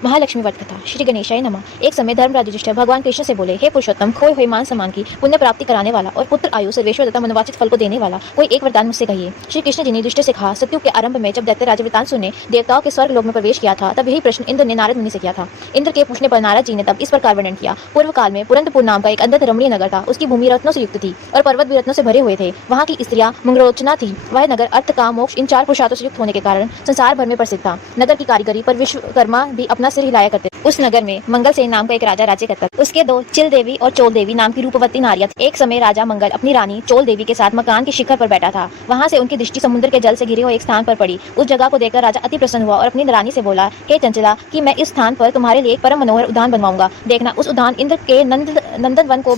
महालक्ष्मी व्रत कथा। श्री गणेशाय नमः। एक समय धर्मराज युधिष्ठिर भगवान कृष्ण से बोले, हे पुरुषोत्तम, खोए हुए मान सम्मान की पुण्य प्राप्ति कराने वाला और पुत्र आयु सर्वेश्वर तथा मनोवांछित फल को देने वाला कोई एक वरदान मुझसे कहिए। श्री कृष्ण जी ने युधिष्ठिर से कहा, सतयुग के आरंभ में जब दैत्यराज वृतांसुर ने देवताओं के स्वर्ग लोक में प्रवेश किया था, तब यही प्रश्न इंद्र ने नारद मुनि से किया था। इंद्र के पूछने पर नारद जी ने तब इस प्रकार वर्णन किया। पूर्व काल में पुरंदपुर नाम का एक अत्यंत रमणीय नगर था। उसकी भूमि रत्नों से युक्त थी और पर्वत भी रत्नों से भरे हुए थे। वहाँ की स्त्रियां मंगलोचना थी। वह नगर अर्थ, काम, मोक्ष इन चार पुरुषार्थों से युक्त होने के कारण संसार भर में प्रसिद्ध था। नगर की कारीगरी पर विश्वकर्मा भी अपना सिर हिलाया करते। उस नगर में मंगलसेन नाम का एक राजा राज्य करता था। उसके दो चिल देवी और चोल देवी नाम की रूपवती नारियां थीं। एक समय राजा मंगल अपनी रानी चोल देवी के साथ मकान के शिखर पर बैठा था। वहां से उनकी दृष्टि समुद्र के जल से घिरे हुए एक स्थान पर पड़ी। उस जगह को देखकर राजा अति प्रसन्न हुआ और अपनी रानी से बोला, हे चंचला, कि मैं इस स्थान पर तुम्हारे लिए एक परम मनोहर उद्यान बनवाऊंगा। देखना उस उद्यान इंद्र के नंदनवन को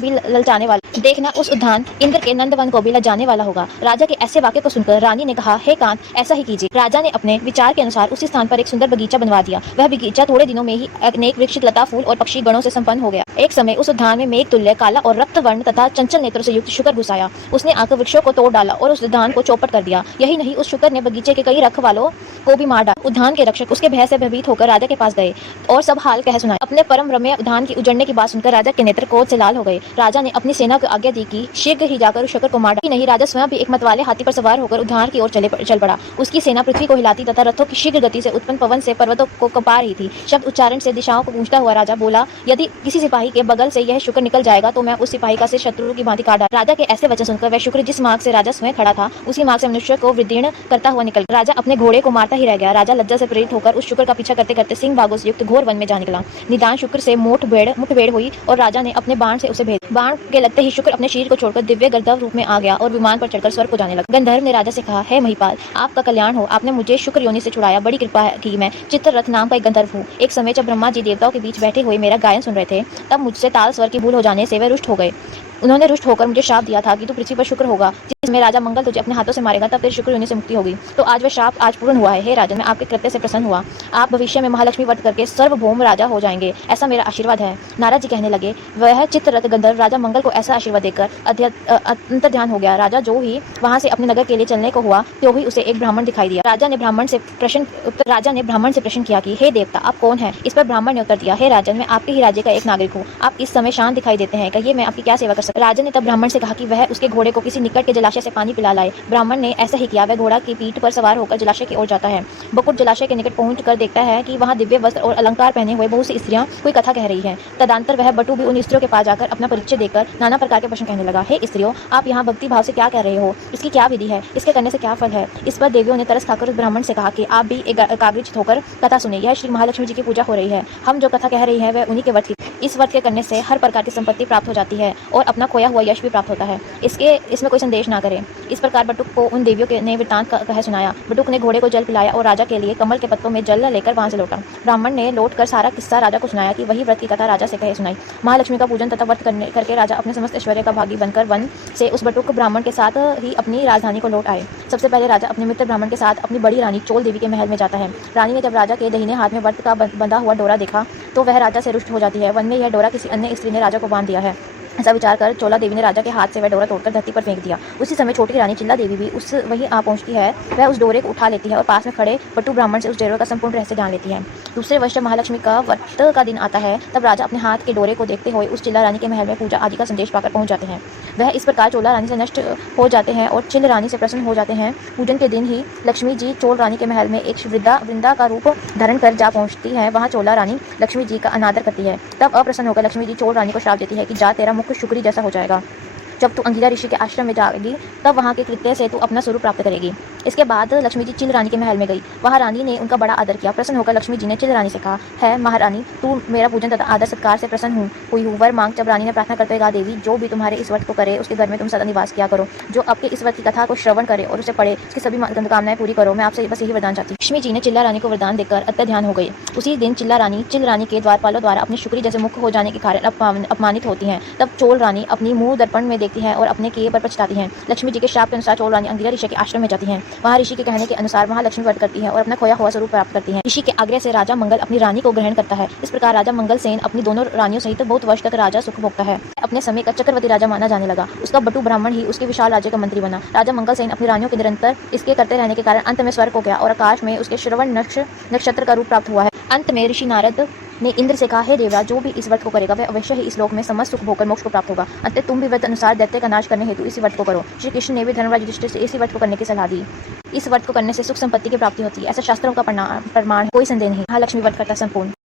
भी ललचाने वाला होगा। राजा के ऐसे वाक्य को सुनकर रानी ने कहा, हे कांत, ऐसा ही कीजिए। राजा ने अपने विचार के अनुसार उसी स्थान पर एक सुंदर बगीचा बनवा दिया। वह बगीचा थोड़े दिनों में ही अनेक वृक्ष, लता, फूल और पक्षी गणों से संपन्न हो गया। एक समय उस उद्यान में मेघ तुल्य काला और रक्त वर्ण तथा चंचल नेत्रों से युक्त शुकर घुस आया। उसने आकर वृक्षों को तोड़ डाला और उस उद्यान को चौपट कर दिया। यही नहीं, उस शुकर ने बगीचे के कई रखवालों को भी मार डाला। उद्यान के रक्षक उसके भय से भयभीत होकर राजा के पास गए और सब हाल कह सुनाया। अपने परम रम्य उद्यान की उजड़ने की बात सुनकर राजा के नेत्र क्रोध से लाल हो गए। राजा ने अपनी सेना को आज्ञा दी कि शीघ्र ही जाकर उस शुकर को मार डाले। नहीं, राजा स्वयं भी एक मतवाले हाथी पर सवार होकर उद्यान की ओर चल पड़ा। उसकी सेना पृथ्वी को हिलाती तथा रथों की शीघ्र गति से उत्पन्न पवन से पर्वतों को कपा रही थी। शब्द उच्चारण से दिशाओं को गूंजता हुआ राजा बोला, यदि किसी सिपाही के बगल से यह शुक्र निकल जाएगा तो मैं उस सिपाही का सिर शत्रु की भांति काट डालूंगा। राजा के ऐसे वचन सुनकर वह शुक्र जिस मार्ग से राजा स्वयं खड़ा था, उसी मार्ग से मनुष्य को विदीर्ण करता हुआ निकल गया। राजा अपने घोड़े को मारता ही रह गया। राजा लज्जा से प्रेरित होकर उस शुक्र का पीछा करते करते सिंह भागों से युक्त घोर वन में जा निकला। निदान शुक्र से मुठभेड़ हुई और राजा ने अपने बाण से उसे भेद। बाण के लगते ही शुक्र अपने शरीर को छोड़कर दिव्य गंधर्व रूप में आ गया और विमान पर चढ़कर स्वर्ग को जाने लगा। गंधर्व ने राजा से कहा, हे महिपाल, आपका कल्याण हो। आपने मुझे शुक्र योनि से छुड़ाया। बड़ी कृपा की। मैं चित्ररथ नाम का एक गंधर्व हूँ। एक समय जब ब्रह्मा जी देवताओं के बीच बैठे हुए मेरा गायन सुन रहे थे, तब मुझसे ताल स्वर की भूल हो जाने से वे रुष्ट हो गए। उन्होंने रुष्ट होकर मुझे श्राप दिया था कि तू पृथ्वी पर शुक्र होगा। जिसमें राजा मंगल तुझे अपने हाथों से मारेगा, तब तेरी शुक्र योनि से मुक्ति होगी। तो आज वह श्राप आज पूर्ण हुआ है। हे राजन, मैं आपके कृत्य से प्रसन्न हुआ। आप भविष्य में महालक्ष्मी व्रत करके सर्वभौम राजा हो जाएंगे, ऐसा मेरा आशीर्वाद है। नारद जी कहने लगे, वह चित्ररथ गंधर्व राजा मंगल को ऐसा आशीर्वाद देकर अंतर्ध्यान हो गया। राजा जो ही वहां से अपने नगर के लिए चलने को हुआ, तो ही उसे एक ब्राह्मण दिखाई दिया। राजा ने ब्राह्मण से प्रश्न किया कि हे देवता, आप कौन है? इस पर ब्राह्मण ने उत्तर दिया, हे राजन, मैं आपके ही राज्य का एक नागरिक हूँ। आप इस समय शांत दिखाई देते हैं, कहिए मैं आपकी क्या सेवा कर सकता हूं? राजा ने तब ब्राह्मण से कहा कि वह उसके घोड़े को किसी निकट के जलाशय से पानी पिला लाए। ब्राह्मण ने ऐसा ही किया। वह घोड़ा की पीठ पर सवार होकर जलाशय की ओर जाता है। बकुट जलाशय के निकट पहुंचकर देखता है कि वहां दिव्य वस्त्र और अलंकार पहने हुए बहुत सी स्त्रियां कोई कथा कह रही हैं। तदंतर वह बटु भी उन स्त्रियों के पास जाकर अपना परिचय देकर नाना प्रकार के प्रश्न कहने लगा। हे स्त्रियों, आप यहाँ भक्ति भाव से क्या कह रहे हो? इसकी क्या विधि है? इसके करने से क्या फल है? इस पर देवियों ने तरस खाकर उस ब्राह्मण से कहा कि आप भी एकाग्रचित होकर कथा सुने। यह श्री महालक्ष्मी जी की पूजा हो रही है। हम जो कथा कह रही है वह उन्हीं के व्रत की। इस व्रत के करने से हर प्रकार की संपत्ति प्राप्त हो जाती है और अपना खोया हुआ यश भी प्राप्त होता है। इसमें कोई संदेश ना करे। इस प्रकार बटुक को उन देवियों ने वृत्तांत कह सुनाया। बटुक ने घोड़े को जल पिलाया और राजा के लिए कमल के पत्तों में जल लेकर वहां से लौटा। ब्राह्मण ने लौट कर सारा किस्सा राजा को सुनाया कि वही व्रत की कथा राजा से कहे सुनाई। महालक्ष्मी का पूजन तथा व्रत करके राजा अपने समस्त ऐश्वर्य का भागी बनकर वन से उस बटुक ब्राह्मण के साथ ही अपनी राजधानी को लौट आए। सबसे पहले राजा अपने मित्र ब्राह्मण के साथ अपनी बड़ी रानी चोल देवी के महल में जाता है। रानी ने जब राजा के दाहिने हाथ में व्रत का बंधा हुआ डोरा देखा, तो वह राजा से रुष्ट हो जाती है। वन में यह डोरा किसी अन्य स्त्री ने राजा को बांध दिया है, ऐसा विचार कर चोला देवी ने राजा के हाथ से वह डोरा तोड़कर धरती पर फेंक दिया। उसी समय छोटी रानी चिल्ला देवी भी वहीं आ पहुंचती है। वह उस डोरे को उठा लेती है और पास में खड़े बटु ब्राह्मण से उस डोरे का संपूर्ण रहस्य जान लेती है। दूसरे वर्ष जब महालक्ष्मी का व्रत का दिन आता है, तब राजा अपने हाथ के डोरे को देखते हुए उस चिल्ला रानी के महल में पूजा आदि का संदेश पाकर पहुंच जाते हैं। वह इस प्रकार चोला रानी से नष्ट हो जाते हैं और चिल रानी से प्रसन्न हो जाते हैं। पूजन के दिन ही लक्ष्मी जी चोल रानी के महल में एक वृंदा का रूप धारण कर जा पहुंचती है। वहां चोला रानी लक्ष्मी जी का अनादर करती है। तब अप्रसन्न होकर लक्ष्मी जी चोल रानी को श्राप देती है कि जा, तेरा मुख शुक्री जैसा हो जाएगा। जब तू अंगिरा ऋषि के आश्रम में जाएगी, तब वहाँ के कृत्य से तू अपना स्वरूप प्राप्त करेगी। इसके बाद लक्ष्मी जी चिल रानी के महल में गई। वहाँ रानी ने उनका बड़ा आदर किया। प्रसन्न होकर लक्ष्मी जी ने चिल रानी से कहा, है महारानी, तू मेरा पूजन तथा आदर सत्कार से प्रसन्न हुई हूँ, वर मांग। जब रानी ने प्रार्थना करते हुए कहा, देवी, जो भी तुम्हारे इस व्रत को करे उसके घर में तुम सदा निवास किया करो। जो आपके इस व्रत की कथा को श्रवण करे और उसे पढ़े, उसकी सभी कामनाएं पूरी करो। मैं आपसे बस यही वरदान चाहती हूँ। लक्ष्मी जी ने चिल्ला रानी को वरदान देकर अत्यंत ध्यान हो गई। उसी दिन चिल रानी के द्वारपालों द्वारा अपने शुक्री जैसे मुख हो जाने के कारण अपमानित होती हैं। तब चोल रानी अपनी मुंह दर्पण में देखती है और अपने किए पर पछताती हैं। लक्ष्मी जी के शाप के अनुसार चोल रानी अंगिरा ऋषि के आश्रम में जाती हैं। वहाँ ऋषि के कहने के अनुसार महालक्ष्मी व्रत करती है और अपना खोया हुआ स्वरूप प्राप्त करती है। ऋषि के आग्रह से राजा मंगल अपनी रानी को ग्रहण करता है। इस प्रकार राजा मंगल सेन अपनी दोनों रानियों सहित बहुत वर्ष तक राजा सुख भोगता है। अपने समय का चक्रवर्ती राजा माना जाने लगा। उसका बटू ब्राह्मण ही उसके विशाल राज्य का मंत्री बना। राजा मंगल सेन अपनी रानियों के निरंतर इसके करते रहने के कारण अंत में स्वर्ग हो गया और आकाश में उसके श्रवण नक्षत्र का रूप प्राप्त हुआ है। अंत में ऋषि नारद ने इंद्र से कहा, हे देवराज, जो भी इस व्रत को करेगा वह अवश्य ही इस लोक में समस्त सुख भोगकर मोक्ष को प्राप्त होगा। अतः तुम भी व्रत अनुसार दैत्य का नाश करने हेतु इसी व्रत को करो। श्री कृष्ण ने भी धर्मराज युधिष्ठिर से इसी व्रत को करने की सलाह दी। इस व्रत को करने से सुख संपत्ति की प्राप्ति होती है, ऐसा शास्त्रों का प्रमाण है, कोई संदेह नहीं। महालक्ष्मी व्रत करता संपूर्ण।